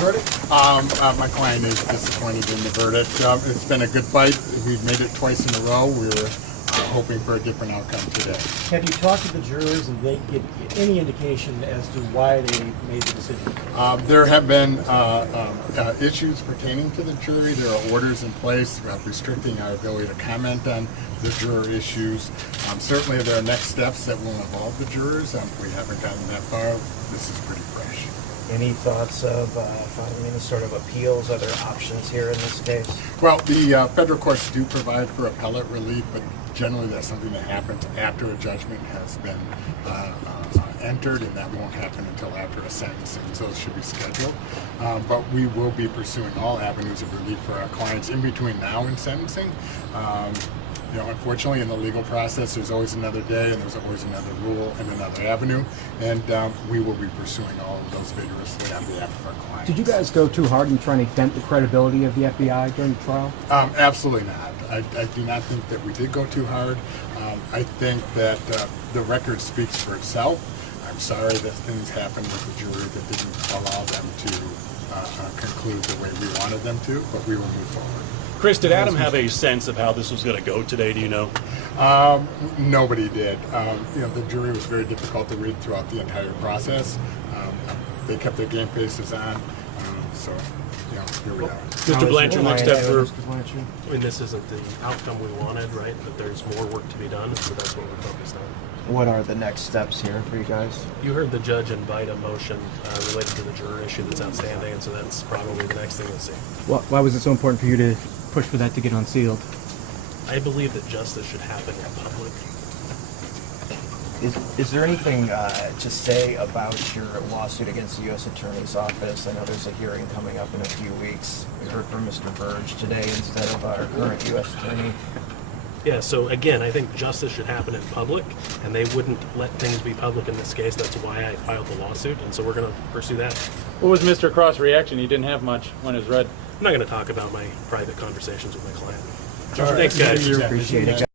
verdict? My client is disappointed in the verdict. It's been a good fight. We've made it twice in a row. We were hoping for a different outcome today. Have you talked to the jurors and they give any indication as to why they made the decision? There have been issues pertaining to the jury. There are orders in place restricting our ability to comment on the juror issues. Certainly there are next steps that will involve the jurors. We haven't gotten that far. This is pretty fresh. Any thoughts of filing any sort of appeals, other options here in this case? Well, the federal courts do provide for appellate relief, but generally that's something that happens after a judgment has been entered, and that won't happen until after a sentencing, so it should be scheduled. But we will be pursuing all avenues of relief for our clients in between now and sentencing. Unfortunately, in the legal process, there's always another day, and there's always another rule and another avenue, and we will be pursuing all of those vigorously on behalf of our clients. Did you guys go too hard in trying to dent the credibility of the FBI during the trial? Absolutely not. I do not think that we did go too hard. I think that the record speaks for itself. I'm sorry that things happened with the jury that didn't allow them to conclude the way we wanted them to, but we will move forward. Chris, did Adam have a sense of how this was going to go today? Do you know? Nobody did. The jury was very difficult to read throughout the entire process. They kept their game faces on, so here we are. Mr. Blanchard, next step for. I mean, this isn't the outcome we wanted, right? But there's more work to be done, so that's what we're focused on. What are the next steps here for you guys? You heard the judge invite a motion related to the juror issue that's outstanding, and so that's probably the next thing we'll see. Why was it so important for you to push for that to get unsealed? I believe that justice should happen in public. Is there anything to say about your lawsuit against the U.S. Attorney's Office? I know there's a hearing coming up in a few weeks. We heard from Mr. Burge today instead of our current U.S. Attorney. Yeah, so again, I think justice should happen in public, and they wouldn't let things be public in this case. That's why I filed the lawsuit, and so we're going to pursue that. What was Mr. Croft's reaction? He didn't have much when it was read. I'm not going to talk about my private conversations with my client. All right. Thanks, guys. Appreciate it.